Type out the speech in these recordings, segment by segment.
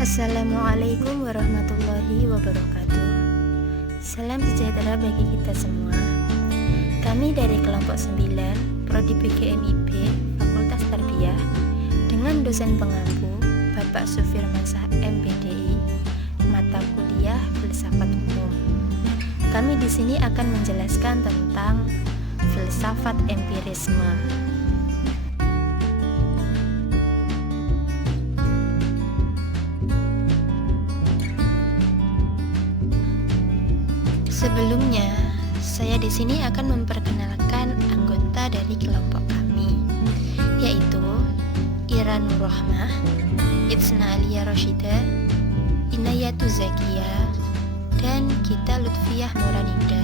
Assalamualaikum warahmatullahi wabarakatuh. Salam sejahtera bagi kita semua. Kami dari kelompok 9 Prodi PGMIB Fakultas Tarbiyah dengan dosen pengampu Bapak Sufirman Shah MPDI mata kuliah Filsafat Umum. Kami di sini akan menjelaskan tentang filsafat empirisme. Sebelumnya, saya di sini akan memperkenalkan anggota dari kelompok kami, yaitu Ira Nur Rahmah, Itsna Alia Roshida, Inayatu Zakia, dan Gita Lutfiyah Nuraninda.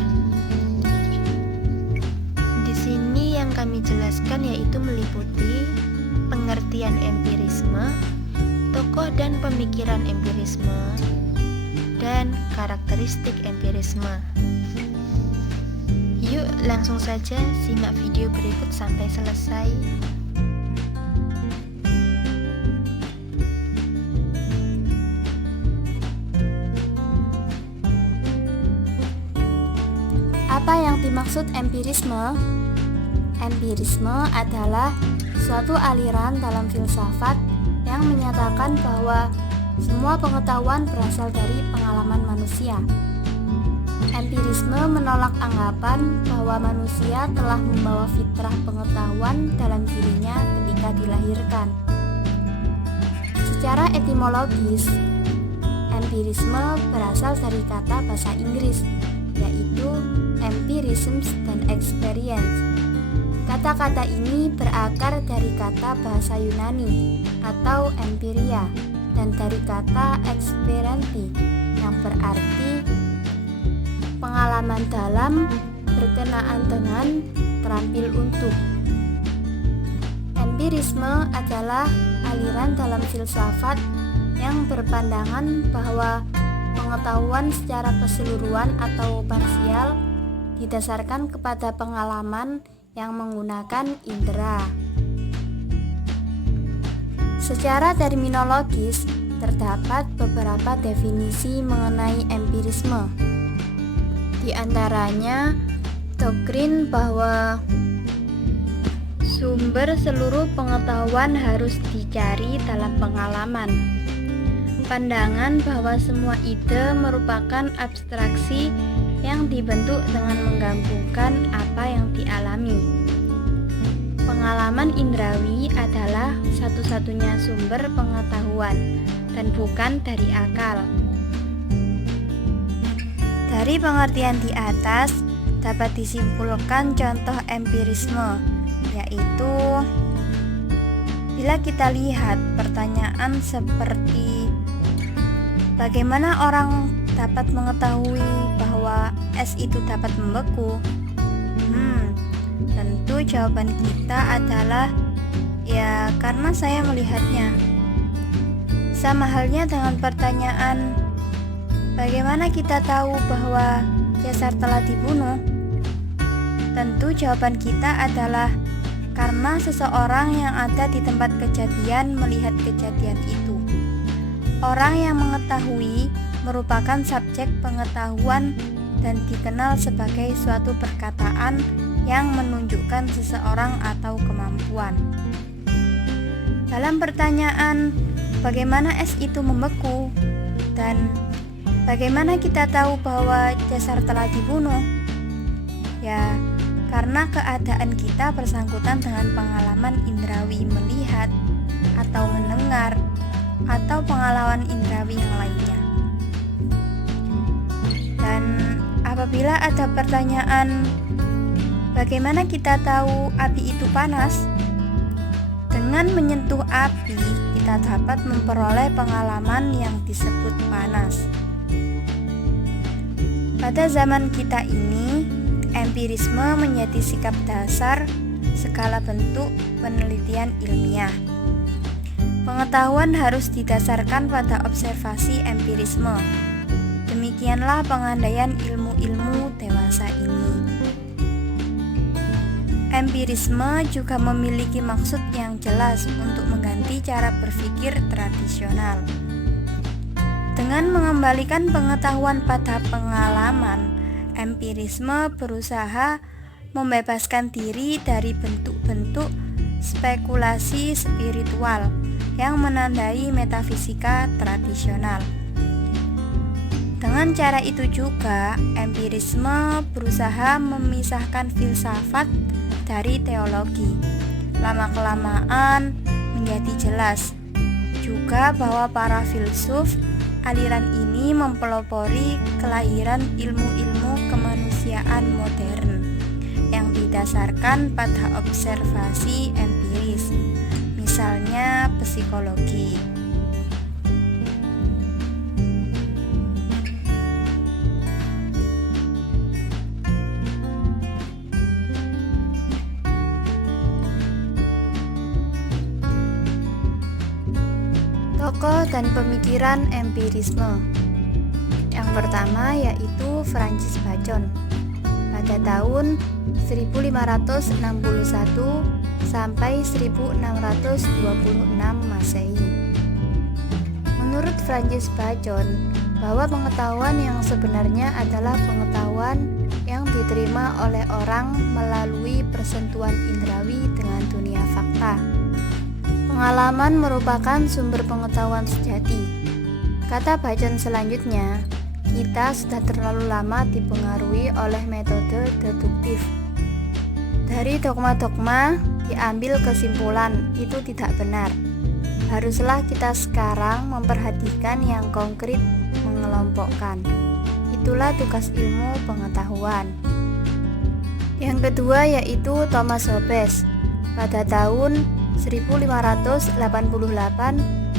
Di sini yang kami jelaskan yaitu meliputi pengertian empirisme, tokoh dan pemikiran empirisme, dan karakteristik empirisme. Yuk langsung saja simak video berikut sampai selesai. Apa yang dimaksud empirisme? Empirisme adalah suatu aliran dalam filsafat yang menyatakan bahwa semua pengetahuan berasal dari pengalaman manusia. Empirisme menolak anggapan bahwa manusia telah membawa fitrah pengetahuan dalam dirinya ketika dilahirkan. Secara etimologis, empirisme berasal dari kata bahasa Inggris, yaitu empirism dan experience. Kata-kata ini berakar dari kata bahasa Yunani atau empiria dan dari kata experienti yang berarti pengalaman dalam berkenaan dengan terampil untuk. Empirisme adalah aliran dalam filsafat yang berpandangan bahwa pengetahuan secara keseluruhan atau parsial didasarkan kepada pengalaman yang menggunakan indera. Secara terminologis, terdapat beberapa definisi mengenai empirisme. Di antaranya, doktrin bahwa sumber seluruh pengetahuan harus dicari dalam pengalaman. Pandangan bahwa semua ide merupakan abstraksi yang dibentuk dengan menggabungkan apa yang dialami. Pengalaman indrawi adalah satu-satunya sumber pengetahuan dan bukan dari akal. Dari pengertian di atas dapat disimpulkan contoh empirisme, yaitu bila kita lihat pertanyaan seperti bagaimana orang dapat mengetahui bahwa es itu dapat membeku? Tentu jawaban kita adalah ya karena saya melihatnya. Sama halnya dengan pertanyaan bagaimana kita tahu bahwa Caesar telah dibunuh? Tentu jawaban kita adalah karena seseorang yang ada di tempat kejadian melihat kejadian itu. Orang yang mengetahui merupakan subjek pengetahuan dan dikenal sebagai suatu perkataan yang menunjukkan seseorang atau kemampuan. Dalam pertanyaan bagaimana es itu membeku dan bagaimana kita tahu bahwa Caesar telah dibunuh? Ya, karena keadaan kita bersangkutan dengan pengalaman indrawi melihat atau mendengar atau pengalaman indrawi yang lainnya. Dan apabila ada pertanyaan bagaimana kita tahu api itu panas? Dengan menyentuh api, kita dapat memperoleh pengalaman yang disebut panas. Pada zaman kita ini, empirisme menjadi sikap dasar segala bentuk penelitian ilmiah. Pengetahuan harus didasarkan pada observasi empirisme. Demikianlah pengandaian ilmu-ilmu dewasa ini. Empirisme juga memiliki maksud yang jelas untuk mengganti cara berpikir tradisional. Dengan mengembalikan pengetahuan pada pengalaman, empirisme berusaha membebaskan diri dari bentuk-bentuk spekulasi spiritual yang menandai metafisika tradisional. Dengan cara itu juga, empirisme berusaha memisahkan filsafat dari teologi. Lama-kelamaan menjadi jelas juga bahwa para filsuf aliran ini mempelopori kelahiran ilmu-ilmu kemanusiaan modern yang didasarkan pada observasi empiris, misalnya psikologi. Tokoh dan pemikiran empirisme. Yang pertama yaitu Francis Bacon pada tahun 1561 sampai 1626 Masehi. Menurut Francis Bacon, bahwa pengetahuan yang sebenarnya adalah pengetahuan yang diterima oleh orang melalui persentuhan indrawi dengan dunia fakta. Pengalaman merupakan sumber pengetahuan sejati. Kata Bacon selanjutnya, kita sudah terlalu lama dipengaruhi oleh metode deduktif. Dari dogma-dogma diambil kesimpulan, itu tidak benar. Haruslah kita sekarang memperhatikan yang konkret, mengelompokkan. Itulah tugas ilmu pengetahuan. Yang kedua yaitu Thomas Hobbes pada tahun 1588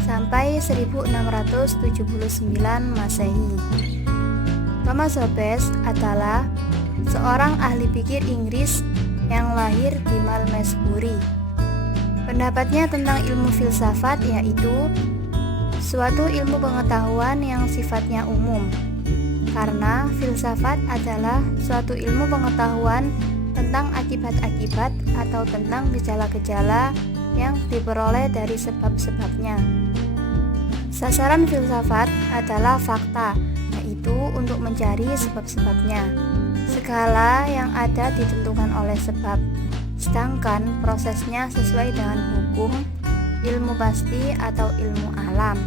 sampai 1679 Masehi. Thomas Hobbes adalah seorang ahli pikir Inggris yang lahir di Malmesbury. Pendapatnya tentang ilmu filsafat yaitu suatu ilmu pengetahuan yang sifatnya umum, karena filsafat adalah suatu ilmu pengetahuan tentang akibat-akibat atau tentang gejala-gejala yang diperoleh dari sebab-sebabnya. Sasaran filsafat adalah fakta, yaitu untuk mencari sebab-sebabnya. Segala yang ada ditentukan oleh sebab, sedangkan prosesnya sesuai dengan hukum, ilmu pasti atau ilmu alam.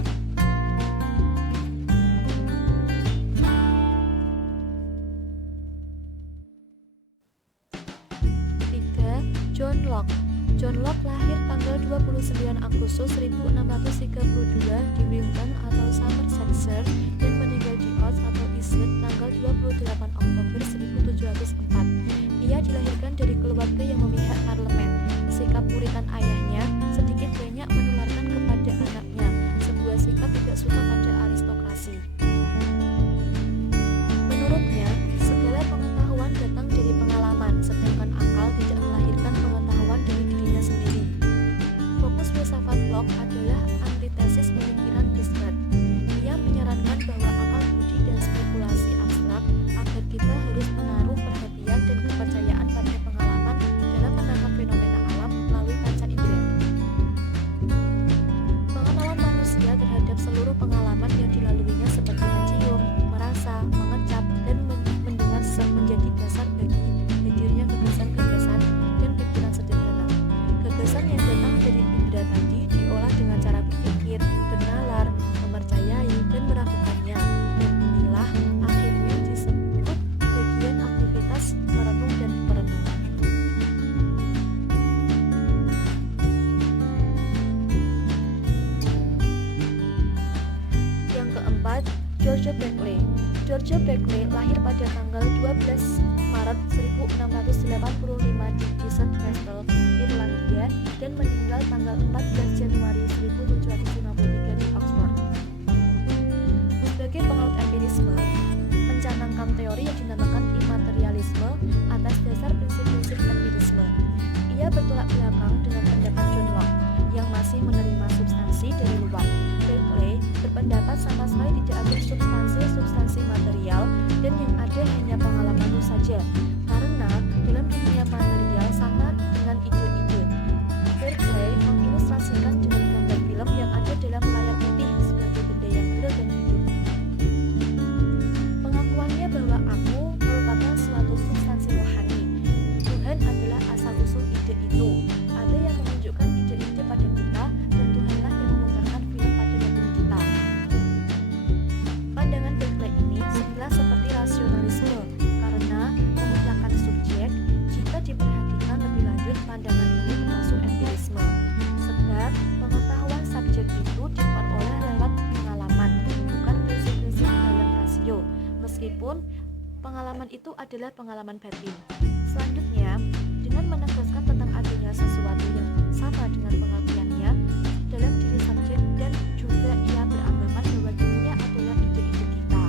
John Locke. John Locke lahir tanggal 29 Agustus 1632 di Wilton atau Somersetshire dan meninggal di Oxford atau Eastleigh tanggal 28 Oktober 1704. Ia dilahirkan dari keluarga yang memihak parlemen. Sikap puritan ayahnya sedikit banyak menularkan kepada anaknya, sebuah sikap tidak suka pada aristokrasi. Menurutnya, segala pengetahuan datang dari pengalaman, sedangkan akal tidak melahirkan pengetahuan dari dirinya sendiri. Fokus filsafat Locke adalah antitesis pemikiran Descartes. Ia menyarankan bahwa akal budi dan spekulasi abstrak agar kita harus menaruh perhatian dan kepercayaan pada pengalaman dalam menangkap fenomena alam melalui panca indera. Pengetahuan manusia terhadap seluruh pengalaman yang dilaluinya seperti mencium, merasa, mengecap, dan mendengar menjadi dasar bagi hadirnya gagasan-gagasan dan pikiran sederhana. Gagasan yang datang dari indera tadi diolah dengan cara berpikir, bernalar, mempercayai, dan meragukannya. Dan inilah akhirnya disebut bagian aktivitas merenung dan perenungan. Yang keempat, George Berkeley. George Berkeley lahir pada tanggal 12 Maret 1685 di Chester Castle, Irlandia, dan meninggal tanggal 14 Januari 1753 di Oxford. Sebagai penganut empirisme, mencanangkan teori yang dinamakan immaterialisme atas dasar prinsip-prinsip empirisme. Ia bertolak belakang dengan pendapat John Locke yang masih menerima substansi dari luar. Berkeley berpendapat sama sekali tidak ada substansi material dan yang ada hanya pengalamanmu saja, karena dalam dunia material sama dengan ide-ide. Berkeley mengilustrasikan dengan gambar film pengalaman itu adalah pengalaman batin. Selanjutnya, dengan menegaskan tentang adanya sesuatu yang sama dengan pengertiannya dalam diri subjek dan juga ia beranggapan bahwa dunia adalah ide-ide kita.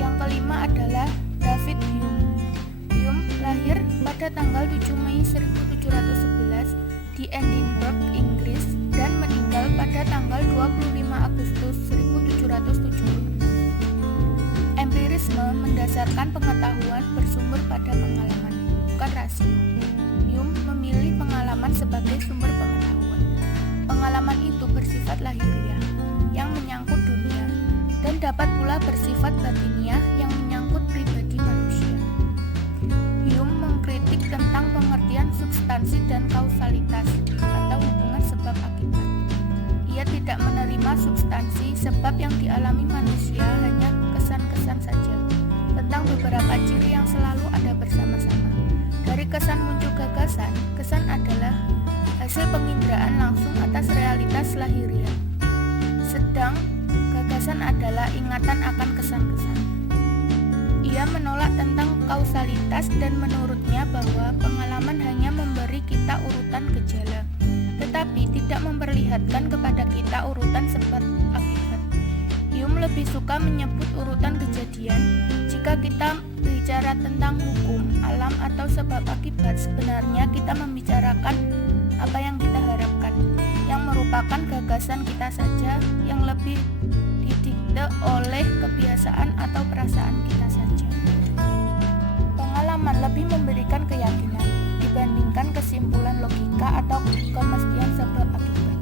Yang kelima adalah David Hume. Hume lahir pada tanggal 7 Mei 1711 di Edinburgh, Inggris dan meninggal pada tanggal 25 Agustus 1770. Empirisme mendasarkan pengetahuan bersumber pada pengalaman, bukan rasio. Hume memilih pengalaman sebagai sumber pengetahuan. Pengalaman itu bersifat lahiriah, yang menyangkut dunia, dan dapat pula bersifat batiniah yang menyangkut pribadi manusia. Hume mengkritik tentang pengertian substansi dan kausalitas atau hubungan sebab akibat. Ia tidak menerima substansi sebab yang dialami manusia hanya kesan-kesan saja tentang beberapa ciri yang selalu ada bersama-sama. Dari kesan muncul gagasan, kesan adalah hasil penginderaan langsung atas realitas lahiriah. Sedang gagasan adalah ingatan akan kesan-kesan. Ia menolak tentang kausalitas dan menurutnya bahwa pengalaman hanya memberi kita urutan gejala, tetapi tidak memperlihatkan kepada kita urutan sebab akibat. Hume lebih suka menyebut urutan kejadian. Jika kita bicara tentang hukum, alam atau sebab akibat, sebenarnya kita membicarakan apa yang kita harapkan, yang merupakan gagasan kita saja yang lebih didikte oleh kebiasaan atau perasaan kita saja. Pengalaman lebih memberikan keyakinan dibandingkan kesimpulan logika atau kemestian sebab akibat.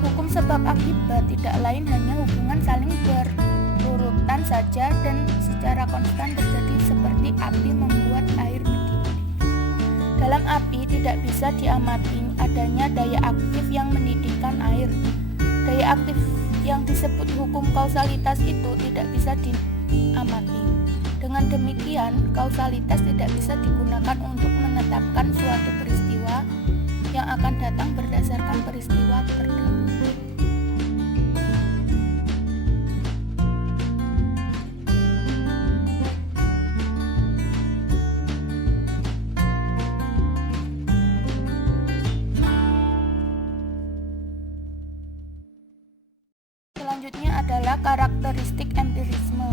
Hukum sebab akibat tidak lain hanya hubungan saling berurutan saja dan secara konstan terjadi seperti api membuat air mendidih. Dalam api tidak bisa diamati adanya daya aktif yang mendidihkan air. Daya aktif yang disebut hukum kausalitas itu tidak bisa diamati. Dengan demikian, kausalitas tidak bisa digunakan untuk menetapkan suatu peristiwa yang akan datang berdasarkan peristiwa terdahulu. Selanjutnya adalah karakteristik empirisme.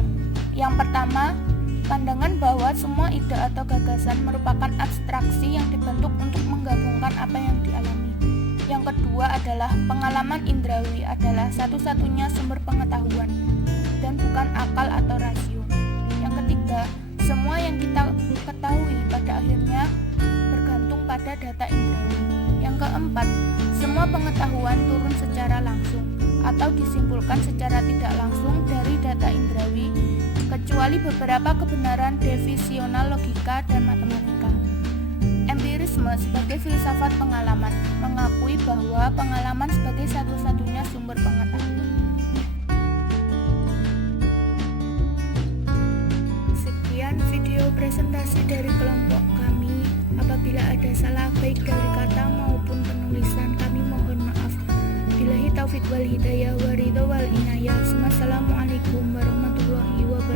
Yang pertama, pandangan bahwa semua ide atau gagasan merupakan abstraksi yang dibentuk untuk menggabungkan apa yang dialami. Yang kedua adalah pengalaman indrawi adalah satu-satunya sumber pengetahuan dan bukan akal atau rasio. Yang ketiga, semua yang kita ketahui pada akhirnya bergantung pada data indrawi. Yang keempat, semua pengetahuan turun secara langsung atau disimpulkan secara tidak langsung dari data indrawi, kecuali beberapa kebenaran divisional logika dan matematika. Empirisme sebagai filsafat pengalaman mengakui bahwa pengalaman sebagai satu-satunya sumber pengetahuan. Sekian video presentasi dari kelompok kami. Apabila ada salah baik dari kata maupun penulisan, kami mohon maaf. Billahi taufiq wal hidayah wa ridho wal inayah. Wassalamualaikum warahmatullahi wabarakatuh.